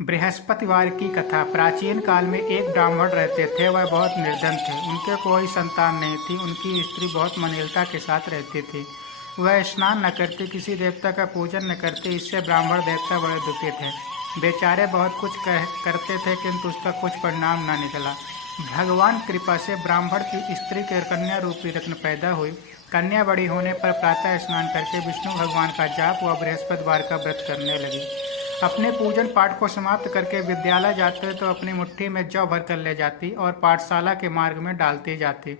बृहस्पतिवार की कथा। प्राचीन काल में एक ब्राह्मण रहते थे। वह बहुत निर्धन थे। उनके कोई संतान नहीं थी। उनकी स्त्री बहुत मनीलता के साथ रहती थी। वह स्नान न करती, किसी देवता का पूजन न करती। इससे ब्राह्मण देवता बड़े दुखी थे। बेचारे बहुत कुछ करते थे, किंतु उसका कुछ परिणाम न निकला। भगवान कृपा से ब्राह्मण की स्त्री के कन्या रूपी रत्न पैदा हुई। कन्या बड़ी होने पर प्रातः स्नान करके विष्णु भगवान का जाप व बृहस्पतिवार का व्रत करने लगी। अपने पूजन पाठ को समाप्त करके विद्यालय जाते तो अपनी मुट्ठी में जौ भर कर ले जाती और पाठशाला के मार्ग में डालती जाती।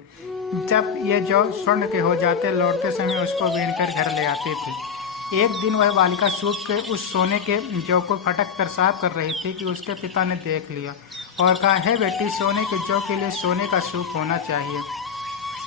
जब ये जौ स्वर्ण के हो जाते, लौटते समय उसको बीनकर घर ले आती थी। एक दिन वह बालिका सूप के उस सोने के जौ को फटक कर साफ कर रही थी कि उसके पिता ने देख लिया और कहा, हे बेटी, सोने के जौ के लिए सोने का सूप होना चाहिए।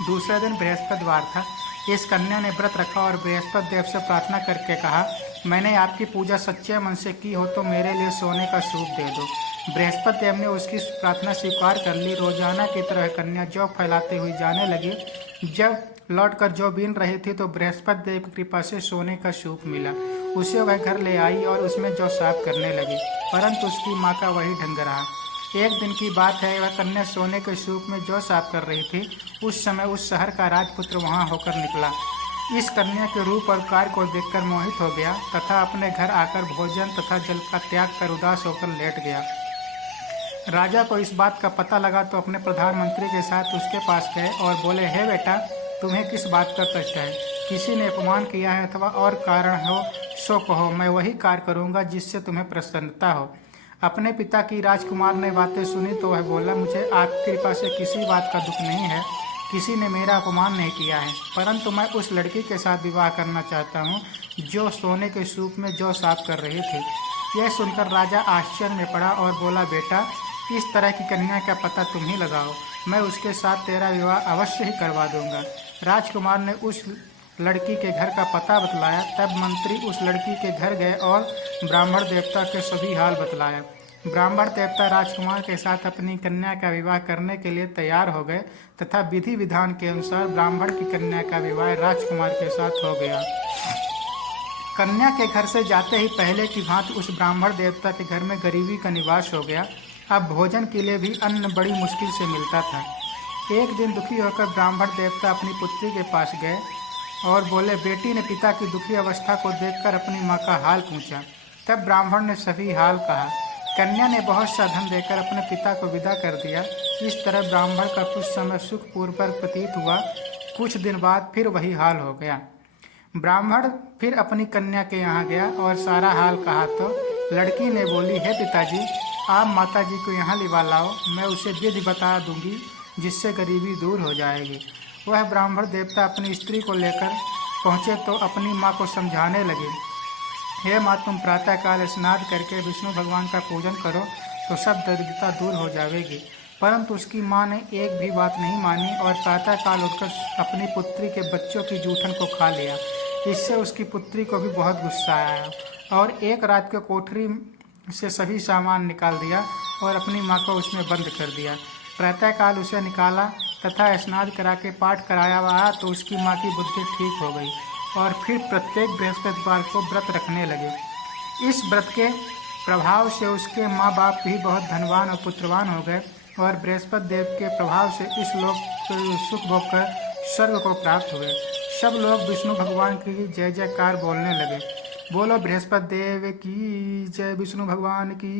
दूसरे दिन बृहस्पतिवार था। इस कन्या ने व्रत रखा और बृहस्पति देव से प्रार्थना करके कहा, मैंने आपकी पूजा सच्चे मन से की हो तो मेरे लिए सोने का सूप दे दो। बृहस्पति देव ने उसकी प्रार्थना स्वीकार कर ली। रोजाना की तरह कन्या जौ फैलाती हुई जाने लगी। जब लौटकर जौ बीन रही थी तो बृहस्पति देव की कृपा से सोने का सूप मिला। उसे वह घर ले आई और उसमें जौ साफ करने लगी, परंतु उसकी माँ का वही ढंग रहा। एक दिन की बात है, वह कन्या सोने के सूप में जौ साफ कर रही थी। उस समय उस शहर का राजपुत्र वहां होकर निकला। इस कन्या के रूप और कार्य को देखकर मोहित हो गया तथा अपने घर आकर भोजन तथा जल का त्याग कर उदास होकर लेट गया। राजा को इस बात का पता लगा तो अपने प्रधानमंत्री के साथ उसके पास गए और बोले, हे बेटा, तुम्हें किस बात का कष्ट है? किसी ने अपमान किया है अथवा और कारण हो सो कहो, मैं वही कार्य करूँगा जिससे तुम्हें प्रसन्नता हो। अपने पिता की राजकुमार ने बातें सुनी तो वह बोला, मुझे आपकी कृपा से किसी बात का दुख नहीं है। किसी ने मेरा अपमान नहीं किया है, परंतु मैं उस लड़की के साथ विवाह करना चाहता हूँ जो सोने के सूप में जौ साफ कर रही थी। यह सुनकर राजा आश्चर्य में पड़ा और बोला, बेटा, इस तरह की कन्या का पता तुम ही लगाओ, मैं उसके साथ तेरा विवाह अवश्य ही करवा दूंगा। राजकुमार ने उस लड़की के घर का पता बतलाया। तब मंत्री उस लड़की के घर गए और ब्राह्मण देवता के सभी हाल बतलाया। ब्राह्मण देवता राजकुमार के साथ अपनी कन्या का विवाह करने के लिए तैयार हो गए तथा विधि विधान के अनुसार ब्राह्मण की कन्या का विवाह राजकुमार के साथ हो गया। कन्या के घर से जाते ही पहले की भांति उस ब्राह्मण देवता के घर में गरीबी का निवास हो गया। अब भोजन के लिए भी अन्न बड़ी मुश्किल से मिलता था। एक दिन दुखी होकर ब्राह्मण देवता अपनी पुत्री के पास गए और बोले, बेटी ने पिता की दुखी अवस्था को देखकर अपनी माँ का हाल पूछा। तब ब्राह्मण ने सभी हाल कहा। कन्या ने बहुत सा धन देकर अपने पिता को विदा कर दिया। इस तरह ब्राह्मण का कुछ समय सुखपूर्वक प्रतीत हुआ। कुछ दिन बाद फिर वही हाल हो गया। ब्राह्मण फिर अपनी कन्या के यहाँ गया और सारा हाल कहा तो लड़की ने बोली, हे पिताजी, आप माता जी को यहाँ लिवा लाओ, मैं उसे विधि बता दूंगी जिससे गरीबी दूर हो जाएगी। वह ब्राह्मण देवता अपनी स्त्री को लेकर पहुँचे तो अपनी माँ को समझाने लगे, हे माँ, तुम प्रातःकाल स्नान करके विष्णु भगवान का पूजन करो तो सब दरिद्रता दूर हो जाएगी। परंतु उसकी माँ ने एक भी बात नहीं मानी और प्रातःकाल उठकर अपनी पुत्री के बच्चों की जूठन को खा लिया। इससे उसकी पुत्री को भी बहुत गुस्सा आया और एक रात को कोठरी से सभी सामान निकाल दिया और अपनी माँ को उसमें बंद कर दिया। प्रातःकाल उसे निकाला तथा स्नान करा के पाठ कराया हुआ तो उसकी माँ की बुद्धि ठीक हो गई और फिर प्रत्येक बृहस्पतिवार को व्रत रखने लगे। इस व्रत के प्रभाव से उसके माँ बाप भी बहुत धनवान और पुत्रवान हो गए और बृहस्पति देव के प्रभाव से इस लोक सुख भोग कर स्वर्ग को प्राप्त हुए। सब लोग विष्णु भगवान की जय जयकार बोलने लगे। बोलो बृहस्पति देव की जय, विष्णु भगवान की।